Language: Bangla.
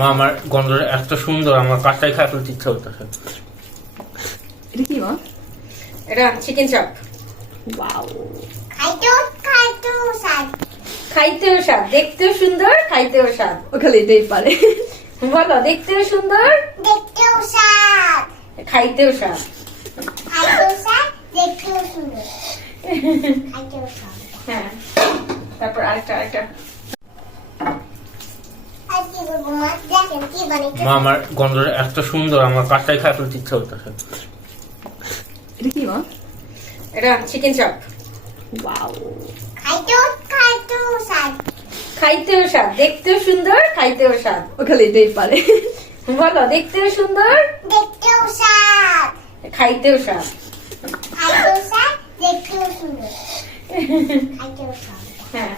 মা আমার গন্ধটা এত সুন্দর, আমার কাঁচাই খায় ফেলতে ইচ্ছা হইতেছে। এটা কি মা? এটা চিকেন চাপ। ওয়াও, খাইতেও স্বাদ, দেখতেও সুন্দর, খাইতেও স্বাদ। ও খালি এটাই পারে। বলো, দেখতেও সুন্দর, খাইতেও স্বাদ। হ্যাঁ, তারপর আরেকটা মা আমার গন্ধটা এত সুন্দর, আমার কাঁচাই খায় ফেলতে ইচ্ছা হইতেছে। এটা কি মা? এটা চিকেন চাপ। ওয়াও, খাইতেও স্বাদ, দেখতেও সুন্দর, খাইতেও স্বাদ। ও খালি এটাই পারে। বলো, দেখতেও সুন্দর, খাইতেও স্বাদ। হ্যাঁ,